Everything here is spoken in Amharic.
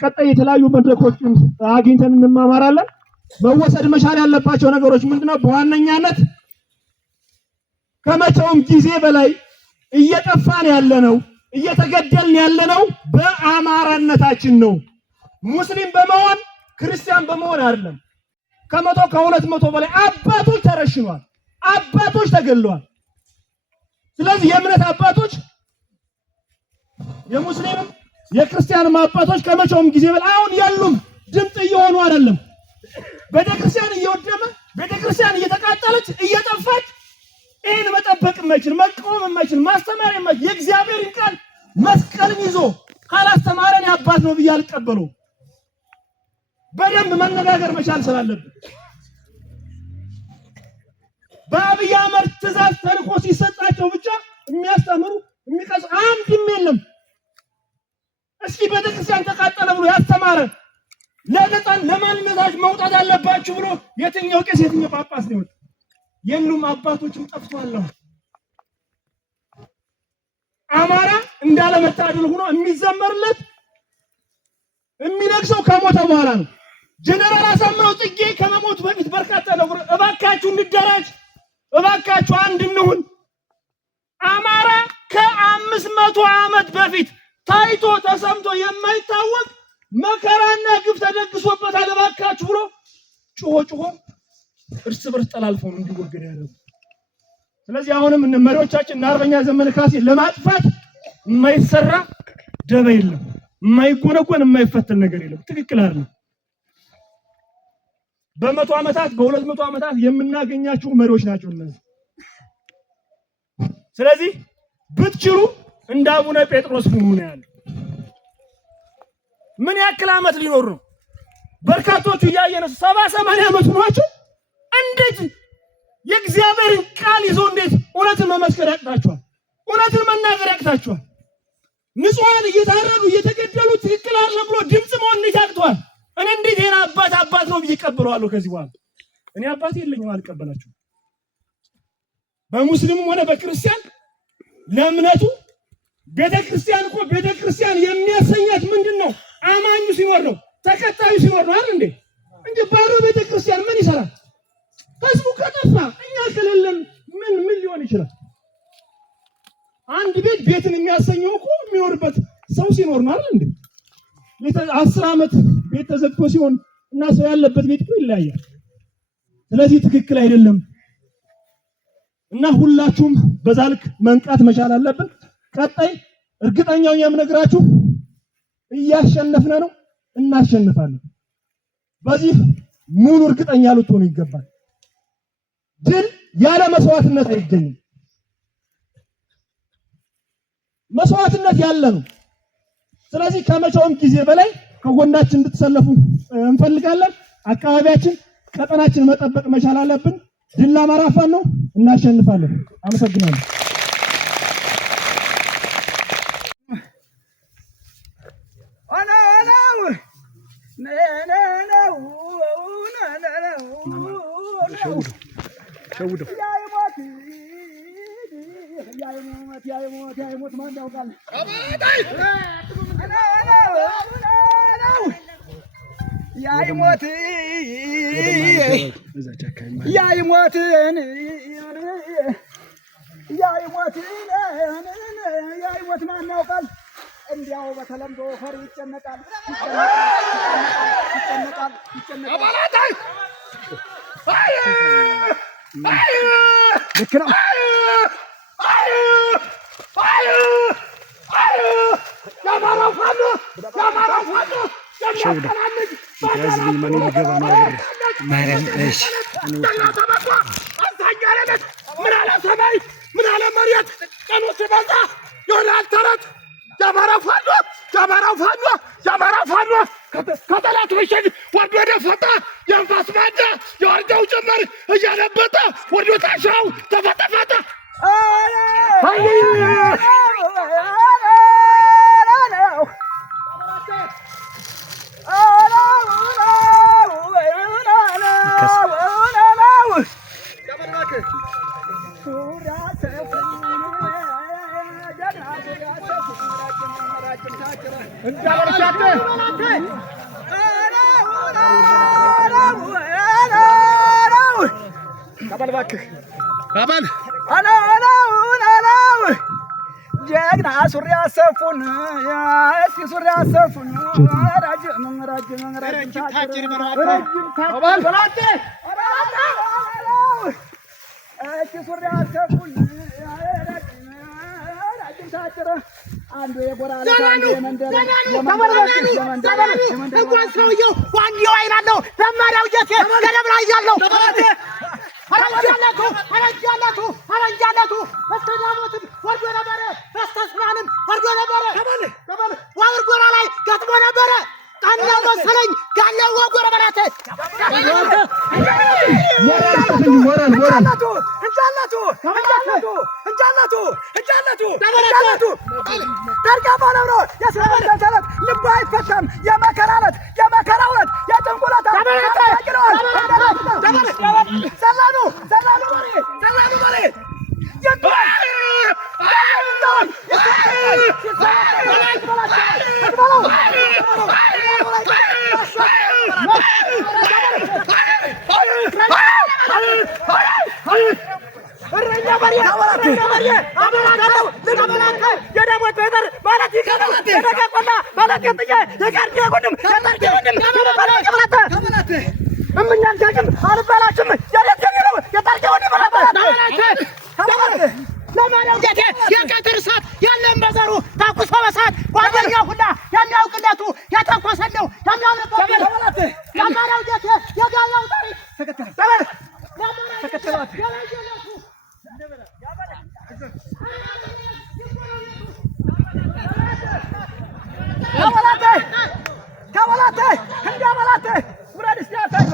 ቀጣይ የተለያዩ መድረኮችን አግኝተን እንማማራለን። መወሰድ መቻል ያለባቸው ነገሮች ምንድነው? በዋነኛነት ከመቼውም ጊዜ በላይ እየጠፋን ያለነው እየተገደልን ያለነው በአማራነታችን ነው። ሙስሊም በመሆን ክርስቲያን በመሆን አይደለም። ከሁለት መቶ በላይ አባቶች ተረሽኗል፣ አባቶች ተገለዋል። ስለዚህ የእምነት አባቶች የሙስሊምም የክርስቲያንም አባቶች ከመቼውም ጊዜ በላይ አሁን ያሉም ድምጽ እየሆኑ አይደለም። ቤተክርስቲያን እየወደመ ቤተክርስቲያን እየተቃጠለች እየጠፋች ይህን መጠበቅ የማይችል መቃወም የማይችል ማስተማር የማይችል የእግዚአብሔርን ቃል መስቀልን ይዞ ካላስተማረን አባት ነው ብዬ አልቀበለውም። በደንብ መነጋገር መቻል ስላለብን በአብይ አህመድ ትእዛዝ ተልእኮ ሲሰጣቸው ብቻ የሚያስተምሩ የሚቀስ አንድም የለም። እስኪ ቤተክርስቲያን ተቃጠለ ብሎ ያስተማረ ለነፃን ለማንነታች መውጣት አለባችሁ ብሎ የትኛው ቄስ የትኛው ጳጳስ ነው? የሉም። አባቶችም ጠፍቷል። አማራ እንዳለመታደል ሆኖ የሚዘመርለት የሚነግሰው ከሞተ በኋላ ነው። ጀነራል አሳምነው ጽጌ ከመሞቱ በፊት በርካታ ነገር እባካችሁ እንደራጅ፣ እባካችሁ አንድ እንሁን። አማራ ከ500 ዓመት በፊት ታይቶ ተሰምቶ የማይታወቅ መከራና ግፍ ተደግሶበታል። እባካችሁ ብሎ ጮሆ እርስ በርስ ተላልፎ እንዲወገድ ያደረጉ። ስለዚህ አሁንም እነ መሪዎቻችን እና አርበኛ ዘመነ ካሴ ለማጥፋት የማይሰራ ደባ የለም፣ የማይጎነጎን የማይፈተን ነገር የለም። ትክክል አይደለም። በ100 ዓመታት በ200 ዓመታት የምናገኛቸው መሪዎች ናቸው እነዚህ። ስለዚህ ብትችሉ እንደ አቡነ ጴጥሮስ ሁኑ ነው ያለው። ምን ያክል ዓመት ሊኖር ነው? በርካቶቹ እያየን 70-80 ዓመት ሆኗቸው እንዴት የእግዚአብሔርን ቃል ይዞ እንዴት እውነትን መመስከር ያቅታቸዋል? እውነትን መናገር ያቅታቸዋል? ንጹሃን እየታረዱ እየተገደሉ ትክክል አይደለም ብሎ ድምጽ መሆን ያቅተዋል? እኔ እንዴት የና አባት ነው ብዬ ቀበለዋለሁ? ከዚህ በኋላ እኔ አባት የለኝም፣ አልቀበላችሁም። በሙስሊሙም ሆነ በክርስቲያን ለእምነቱ ቤተክርስቲያን እኮ ቤተክርስቲያን የሚያሰኛት ምንድነው? አማኙ ሲኖር ነው፣ ተከታዩ ሲኖር ነው አይደል እንዴ? እንጂ ባዶ ቤተክርስቲያን ምን ይሰራል? ህዝቡ ከጠፋ እኛ ከሌለን ምን ሊሆን ይችላል? አንድ ቤትን የሚያሰኘው እኮ የሚኖርበት ሰው ሲኖር ነው አይደል እንዴ? 10 ዓመት ቤት ተዘግቶ ሲሆን እና ሰው ያለበት ቤት እኮ ይለያያል። ስለዚህ ትክክል አይደለም እና ሁላችሁም በዛልክ መንቃት መቻል አለብን። ቀጣይ እርግጠኛው የምነግራችሁ እያሸነፍነ ነው፣ እናሸንፋለን። በዚህ ሙሉ እርግጠኛ ልትሆኑ ይገባል። ድል ያለ መስዋዕትነት አይገኝም። መስዋዕትነት ያለ ነው። ስለዚህ ከመቼውም ጊዜ በላይ ከጎናችን እንድትሰለፉ እንፈልጋለን። አካባቢያችን ቀጠናችን መጠበቅ መቻል አለብን። ድል ለአማራ ፋኖ ነው፣ እናሸንፋለን። አመሰግናለሁ። ሸውደው ያይሞት ማን ያውቃል? ያይሞት ማን ያውቃል? እንዲያው በተለምዶ ፈሪ ይጨነቃል። ልክ ነው። የአማራው ፋኖ ያዝልኝ ማን ሊገባ ነው? ማርያም እሺ ምን አለ ሰማይ ምን አለ መሬት ቀኑ ሲበዛ ይሆናል ተረት። የአማራው ፋኖ ከጠላት ምሽግ ወርዶ ደፈጣ የንፋስ ማዳ የወርደው ጭምር እያለበጠ ወርዶ ታሻው ተፈጠፈጠ። እንጃ ቀበል እባክህ ቀበል ጀግና ሱሪ አሰፉን እስኪ ሱሪ አሰፉን ረጅም ታጭር በላቴ እስኪ ሱሪ አሰፉን ረጅም ታጭር አንዱ የጎራለ አንዱ የመንደር እንኳን ሰውየው ዋንዲው አይናለው ለማዳው ጀቴ ገደብላ ይያለው አረንጃለቱ በስተዳሞትም ወርዶ ነበረ በስተስራንም ወርዶ ነበረ ዋርጎራ ላይ ገጥሞ ነበረ ቃናው መሰለኝ ጋለው ወጎረ በራተ እንጃለቱ ደርጋ ባለብሮ የስለመሰለት ልቡ አይፈታም የመከራለት የመከራውለት የጥንቁለት ሰላኑ በሬ የቀትር ሰዓት ያለን በዘሩ ታኩሶ በሳት ጓደኛ ሁላ የሚያውቅለቱ የተኮሰለው የሚያምርበት ያማራው ጌቴ የጋያው ታሪክ ተከተላት ከበላቴ እንዲያበላቴ ውረድ እስኪ ያሳዩ